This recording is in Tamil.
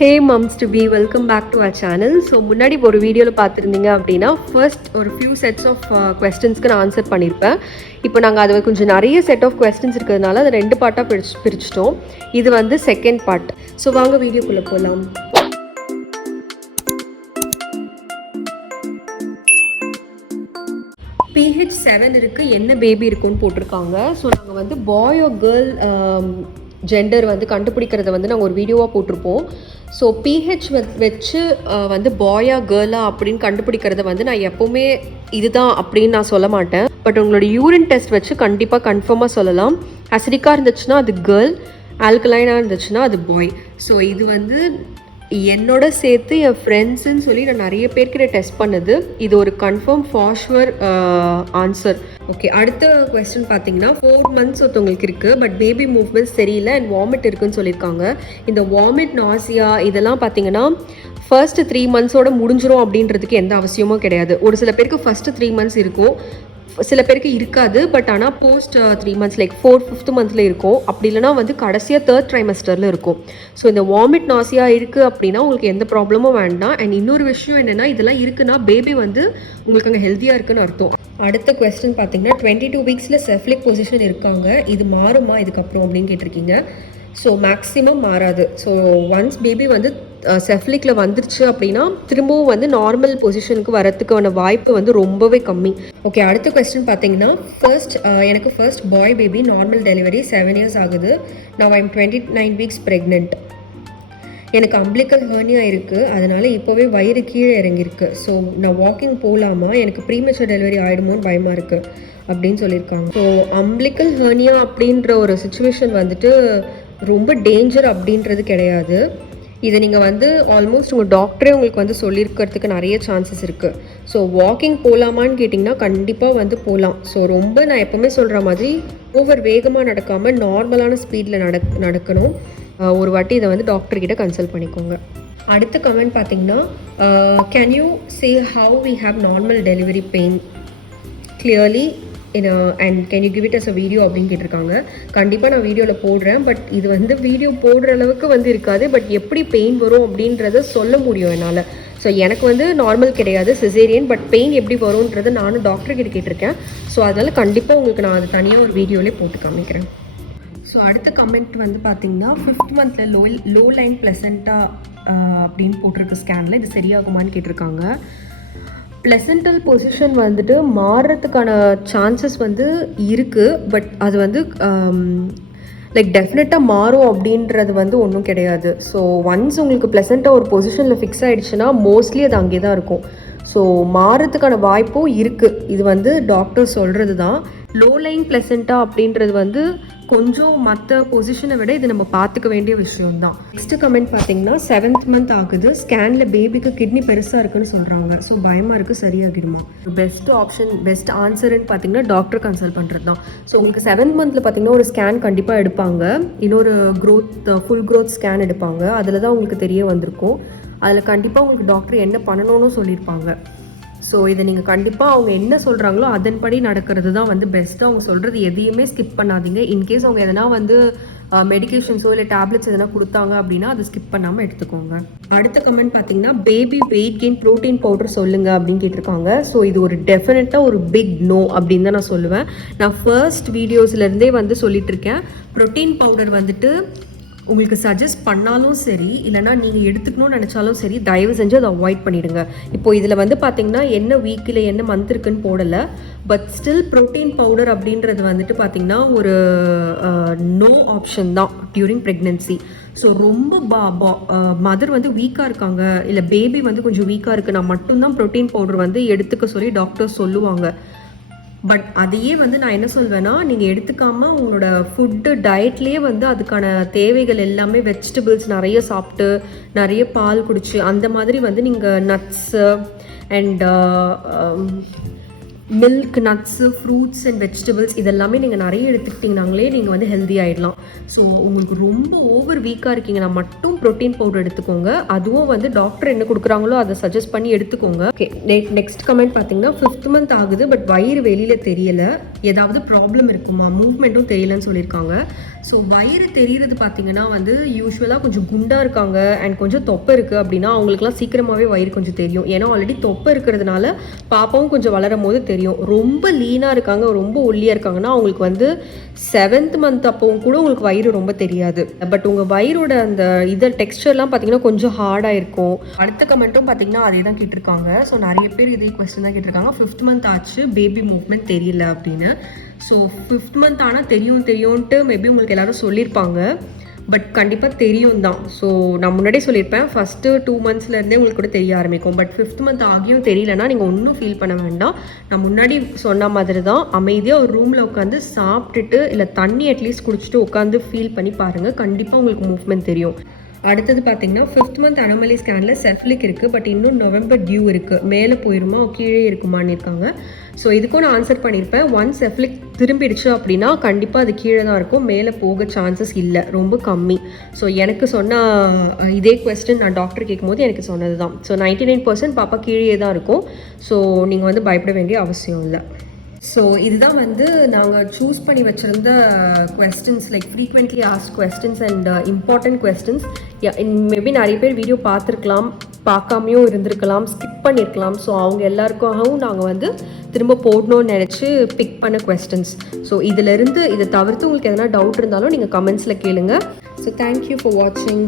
Hey moms to be, welcome back to our channel. So முன்னாடி ஒரு வீடியோவில் பார்த்துருந்தீங்க அப்படின்னா ஃபர்ஸ்ட் ஒரு ஃபியூ செட்ஸ் ஆஃப் கொஸ்டின்ஸ்க்கு நான் ஆன்சர் பண்ணியிருப்பேன். இப்போ நாங்கள் அது கொஞ்சம் நிறைய செட் ஆஃப் கொஸ்டின்ஸ் இருக்கிறதுனால அதை 2 பார்ட்டாக பிரிச்சிட்டோம். இது வந்து செகண்ட் பார்ட். ஸோ வாங்க வீடியோக்குள்ளே போகலாம். pH 7 இருக்குது, என்ன பேபி இருக்குன்னு போட்டிருக்காங்க. ஸோ நாங்கள் வந்து பாய் ஆர் கேர்ள் ஜெண்டர் வந்து கண்டுபிடிக்கிறத வந்து நாங்கள் ஒரு வீடியோவாக போட்டிருப்போம். ஸோ பிஹெச் வச்சு வந்து பாயா கேர்ளா அப்படின்னு கண்டுபிடிக்கிறத வந்து நான் எப்போவுமே இதுதான் அப்படின்னு நான் சொல்ல மாட்டேன். பட் உங்களோட யூரின் டெஸ்ட் வச்சு கண்டிப்பாக கன்ஃபார்மாக சொல்லலாம். அசிடிக்காக இருந்துச்சுன்னா அது கேர்ள், ஆல்கலைனாக இருந்துச்சுன்னா அது பாய். ஸோ இது வந்து என்னோட சேர்த்து என் ஃப்ரெண்ட்ஸுன்னு சொல்லி நான் நிறைய பேருக்கு டெஸ்ட் பண்ணது. இது ஒரு கன்ஃபார்ம் ஃபார் ஆன்சர். ஓகே, அடுத்த கொஸ்டின் பார்த்தீங்கன்னா 4 months ஒருத்தவங்களுக்கு இருக்குது, பட் பேபி மூவ்மெண்ட்ஸ் தெரியல அண்ட் வாமிட் இருக்குன்னு சொல்லியிருக்காங்க. இந்த வாமிட், நாசியா இதெல்லாம் பார்த்தீங்கன்னா ஃபர்ஸ்ட் 3 months முடிஞ்சிரும் அப்படின்றதுக்கு எந்த அவசியமும் கிடையாது. ஒரு சில பேருக்கு ஃபர்ஸ்ட் 3 months இருக்கும், சில பேருக்கு இருக்காது. பட் ஆனால் post 3 months like 4th 5th monthல இருக்கும். அப்படி இல்லைனா வந்து கடைசியாக 3rd trimester இருக்கும். ஸோ இந்த வாமிட், நாசியா இருக்குது அப்படின்னா உங்களுக்கு எந்த ப்ராப்ளமும் வேண்டாம். அண்ட் இன்னொரு விஷயம் என்னென்னா, இதெல்லாம் இருக்குன்னா பேபி வந்து உங்களுக்கு அங்கே ஹெல்த்தியாக இருக்குன்னு அர்த்தம். அடுத்த கொஸ்டின் பார்த்தீங்கன்னா 22 weeks செஃப்லிக் பொசிஷன் இருக்காங்க, இது மாறுமா இதுக்கப்புறம் அப்படின்னு கேட்டிருக்கீங்க. ஸோ மேக்ஸிமம் மாறாது. ஸோ ஒன்ஸ் பேபி வந்து செஃப்லிக்கில் வந்துருச்சு அப்படின்னா திரும்பவும் வந்து நார்மல் பொசிஷனுக்கு வரத்துக்கான வாய்ப்பு வந்து ரொம்பவே கம்மி. ஓகே, அடுத்த கொஸ்டின் பார்த்தீங்கன்னா எனக்கு first boy baby, normal delivery, 7 years ஆகுது. நான் ஐம் 29 weeks ப்ரெக்னென்ட். எனக்கு அம்பிளிக்கல் ஹெர்னியா இருக்குது, அதனால் இப்போவே வயிறு கீழே இறங்கியிருக்கு. ஸோ நான் வாக்கிங் போகலாமா, எனக்கு ப்ரீமெச்சூர் டெலிவரி ஆகிடுமோன்னு பயமாக இருக்குது அப்படின்னு சொல்லியிருக்காங்க. ஸோ அம்பிளிக்கல் ஹெர்னியா அப்படின்ற ஒரு சுச்சுவேஷன் வந்துட்டு ரொம்ப டேஞ்சர் அப்படின்றது கிடையாது. இதை நீங்கள் வந்து ஆல்மோஸ்ட் உங்கள் டாக்டரே உங்களுக்கு வந்து சொல்லியிருக்கிறதுக்கு நிறைய சான்சஸ் இருக்குது. ஸோ வாக்கிங் போகலாமான்னு கேட்டிங்கன்னா கண்டிப்பாக வந்து போகலாம். ஸோ ரொம்ப நான் எப்போவுமே சொல்கிற மாதிரி ஓவர் வேகமாக நடக்காமல் நார்மலான ஸ்பீடில் நடக்கணும். ஒரு வாட்டி இதை வந்து டாக்டர்கிட்ட கன்சல்ட் பண்ணிக்கோங்க. அடுத்த கமெண்ட் பார்த்தீங்கன்னா, can you say how we have normal delivery pain clearly and can you give it as a video அப்படின்னு கேட்டிருக்காங்க. கண்டிப்பாக நான் வீடியோவில் போடுறேன். பட் இது வந்து வீடியோ போடுற அளவுக்கு வந்து இருக்காது. பட் எப்படி பெயின் வரும் அப்படின்றத சொல்ல முடியும் என்னால். ஸோ எனக்கு வந்து நார்மல் கிடையாது, சிசேரியன். பட் பெயின் எப்படி வரும்ன்றதை நானும் டாக்டர்கிட்ட கேட்டிருக்கேன். ஸோ அதனால் கண்டிப்பாக உங்களுக்கு நான் அது தனியாக ஒரு வீடியோவிலே போட்டு காமிக்கிறேன். ஸோ அடுத்த கமெண்ட் வந்து பார்த்தீங்கன்னா 5th monthல லோ லைன் பிளசண்டா அப்படின்னு போட்டிருக்க ஸ்கேனில் இது சரியாகுமான்னு கேட்டிருக்காங்க. பிளசண்டல் பொசிஷன் வந்துட்டு மாறுறதுக்கான சான்சஸ் வந்து இருக்குது. பட் அது வந்து லைக் டெஃபினட்டாக மாறும் அப்படின்றது வந்து ஒன்றும் கிடையாது. ஸோ ஒன்ஸ் உங்களுக்கு பிளசண்டாக ஒரு பொசிஷனில் ஃபிக்ஸ் ஆகிடுச்சுன்னா மோஸ்ட்லி அது அங்கே தான் இருக்கும். ஸோ மாறுறதுக்கான வாய்ப்பும் இருக்குது. இது வந்து டாக்டர் சொல்கிறது தான். லோ லைன் பிளசண்டா அப்படின்றது வந்து கொஞ்சம் மற்ற பொசிஷனை விட இது நம்ம பார்த்துக்க வேண்டிய விஷயம் தான். நெக்ஸ்ட் கமெண்ட் பார்த்தீங்கன்னா 7th month ஆகுது, ஸ்கேனில் பேபிக்கு கிட்னி பெருசாக இருக்குன்னு சொல்கிறாங்க. ஸோ பயமாக இருக்குது, சரியாகிடுமா? பெஸ்ட் ஆப்ஷன், பெஸ்ட் ஆன்சர்ன்னு பார்த்தீங்கன்னா டாக்டர் கன்சல்ட் பண்ணுறது தான். ஸோ உங்களுக்கு 7th monthல பார்த்தீங்கன்னா ஒரு ஸ்கேன் கண்டிப்பாக எடுப்பாங்க. இன்னொரு ஃபுல் க்ரோத் ஸ்கேன் எடுப்பாங்க. அதில் தான் உங்களுக்கு தெரிய வந்திருக்கும். அதில் கண்டிப்பாக உங்களுக்கு டாக்டர் என்ன பண்ணணும்னு சொல்லியிருப்பாங்க. ஸோ இதை நீங்கள் கண்டிப்பாக அவங்க என்ன சொல்கிறாங்களோ அதன்படி நடக்கிறது தான் வந்து பெஸ்ட்டு. அவங்க சொல்கிறது எதையுமே ஸ்கிப் பண்ணாதீங்க. இன்கேஸ் அவங்க எதனா வந்து மெடிக்கேஷன்ஸோ இல்லை டேப்லெட்ஸ் எதனா கொடுத்தாங்க அப்படின்னா அதை ஸ்கிப் பண்ணாமல் எடுத்துக்கோங்க. அடுத்த கமெண்ட் பார்த்தீங்கன்னா, baby weight gain protein powder சொல்லுங்கள் அப்படின்னு கேட்டிருக்காங்க. ஸோ இது ஒரு டெஃபினட்டாக ஒரு பிக் நோ அப்படின்னு தான் நான் சொல்லுவேன். நான் ஃபர்ஸ்ட் வீடியோஸ்லேருந்தே வந்து சொல்லிட்டு இருக்கேன், ப்ரோட்டீன் பவுடர் வந்துட்டு உங்களுக்கு சஜஸ்ட் பண்ணாலும் சரி, இல்லைனா நீங்கள் எடுத்துக்கணும்னு நினச்சாலும் சரி, தயவு செஞ்சு அதை அவாய்ட் பண்ணிவிடுங்க. இப்போது இதில் வந்து பார்த்திங்கன்னா என்ன வீக்கில் என்ன மந்த் இருக்குன்னு போடலை. பட் ஸ்டில் ப்ரோட்டீன் பவுடர் அப்படின்றது வந்துட்டு பார்த்திங்கன்னா ஒரு நோ ஆப்ஷன் தான் டியூரிங் ப்ரெக்னென்சி. ஸோ ரொம்ப மதர் வந்து வீக்காக இருக்காங்க, இல்லை பேபி வந்து கொஞ்சம் வீக்காக இருக்குன்னா மட்டும்தான் ப்ரோட்டீன் பவுடர் வந்து எடுத்துக்க சொல்லி டாக்டர் சொல்லுவாங்க. பட் அதையே வந்து நான் என்ன சொல்வேன்னா, நீங்கள் எடுத்துக்காமல் உங்களோட ஃபுட்டு டயட்லேயே வந்து அதுக்கான தேவைகள் எல்லாமே வெஜிடபிள்ஸ் நிறைய சாப்பிட்டு நிறைய பால் குடிச்சு அந்த மாதிரி வந்து நீங்கள் nuts and milk, nuts, fruits and vegetables இதெல்லாமே நீங்கள் நிறைய எடுத்துக்கிட்டிங்கனாங்களே நீங்கள் வந்து ஹெல்தி ஆகிடலாம். ஸோ உங்களுக்கு ரொம்ப ஓவர் வீக்காக இருக்கீங்கன்னா மட்டும் ப்ரோட்டீன் பவுடர் எடுத்துக்கோங்க. அதுவும் வந்து டாக்டர் என்ன கொடுக்குறாங்களோ அதை சஜஸ்ட் பண்ணி எடுத்துக்கோங்க. ஓகே, நெக்ஸ்ட் கமெண்ட் பார்த்தீங்கன்னா 5th month ஆகுது, பட் வயிறு வெளியில் தெரியலை, ஏதாவது ப்ராப்ளம் இருக்குமா, மூவ்மெண்ட்டும் தெரியலன்னு சொல்லியிருக்காங்க. ஸோ வயிறு தெரிகிறது பார்த்தீங்கன்னா வந்து யூஸ்வலாக கொஞ்சம் குண்டாக இருக்காங்க அண்ட் கொஞ்சம் தொப்பை இருக்குது அப்படின்னா அவங்களுக்குலாம் சீக்கிரமாகவே வயிறு கொஞ்சம் தெரியும். ஏன்னா ஆல்ரெடி தொப்பை இருக்கிறதுனால பாப்பாவும் கொஞ்சம் வளரும் போது தெரியும். ரொம்ப லீனாக இருக்காங்க, ரொம்ப ஒல்லியாக இருக்காங்கன்னா அவங்களுக்கு வந்து 7th மந்த் அப்போவும் கூட உங்களுக்கு வயிறு ரொம்ப தெரியாது. பட் உங்கள் வயிறோட அந்த டெக்ஸ்டர்லாம் பார்த்தீங்கன்னா கொஞ்சம் ஹார்டாக இருக்கும். அடுத்த கமெண்ட்டும் பார்த்தீங்கன்னா அதே தான் கேட்டிருக்காங்க. ஸோ நிறைய பேர் இதே கொஸ்டின் தான் கேட்டிருக்காங்க. 5th மந்த் ஆச்சு, பேபி மூவ்மெண்ட் தெரியல அப்படின்னு. ஸோ 5th மந்த் ஆனால் தெரியும்ன்ட்டு மேபி உங்களுக்கு எல்லோரும் சொல்லியிருப்பாங்க. பட் கண்டிப்பாக தெரியும் தான். ஸோ நான் முன்னாடியே சொல்லியிருப்பேன், ஃபஸ்ட்டு 2 மந்த்ஸ்லேருந்தே உங்களுக்கு கூட தெரிய ஆரம்பிக்கும். பட் 5th மந்த் ஆகியும் தெரியலனா நீங்கள் ஒன்றும் ஃபீல் பண்ண வேண்டாம். நான் முன்னாடி சொன்ன மாதிரி தான், அமைதியாக ஒரு ரூமில் உட்காந்து சாப்பிட்டுட்டு இல்லை தண்ணி அட்லீஸ்ட் குடிச்சிட்டு உட்காந்து ஃபீல் பண்ணி பாருங்கள். கண்டிப்பாக உங்களுக்கு மூவ்மெண்ட் தெரியும். அடுத்தது பார்த்தீங்கன்னா 5th மந்த் அனாமலி ஸ்கேனில் செஃப்லிக் இருக்குது. பட் இன்னும் நவம்பர் டியூ இருக்குது. மேலே போயிருமா கீழே இருக்குமான்னு இருக்காங்க. ஸோ இதுக்கும் நான் ஆன்சர் பண்ணியிருப்பேன். ஒன்ஸ் செஃப்லிக் திரும்பிடுச்சு அப்படின்னா கண்டிப்பாக அது கீழே தான் இருக்கும், மேலே போக சான்சஸ் இல்லை, ரொம்ப கம்மி. ஸோ எனக்கு சொன்ன இதே கொஸ்டின் நான் டாக்டர் கேட்கும்போது எனக்கு சொன்னது தான். ஸோ 99% பாப்பா கீழே தான் இருக்கும். ஸோ நீங்கள் வந்து பயப்பட வேண்டிய அவசியம் இல்லை. ஸோ இதுதான் வந்து நாங்கள் சூஸ் பண்ணி வச்சுருந்த questions, like frequently ask questions and important questions. Maybe நிறைய பேர் வீடியோ பார்த்துருக்கலாம், பார்க்காமையும் இருந்திருக்கலாம், ஸ்கிப் பண்ணியிருக்கலாம். ஸோ அவங்க எல்லாருக்காகவும் நாங்கள் வந்து திரும்ப போடணும்னு நினச்சி பிக் பண்ண கொஸ்டின்ஸ். ஸோ இதிலிருந்து இதை தவிர்த்து உங்களுக்கு எதனா டவுட் இருந்தாலும் நீங்கள் கமெண்ட்ஸில் கேளுங்க. ஸோ தேங்க்யூ ஃபார் வாட்சிங்.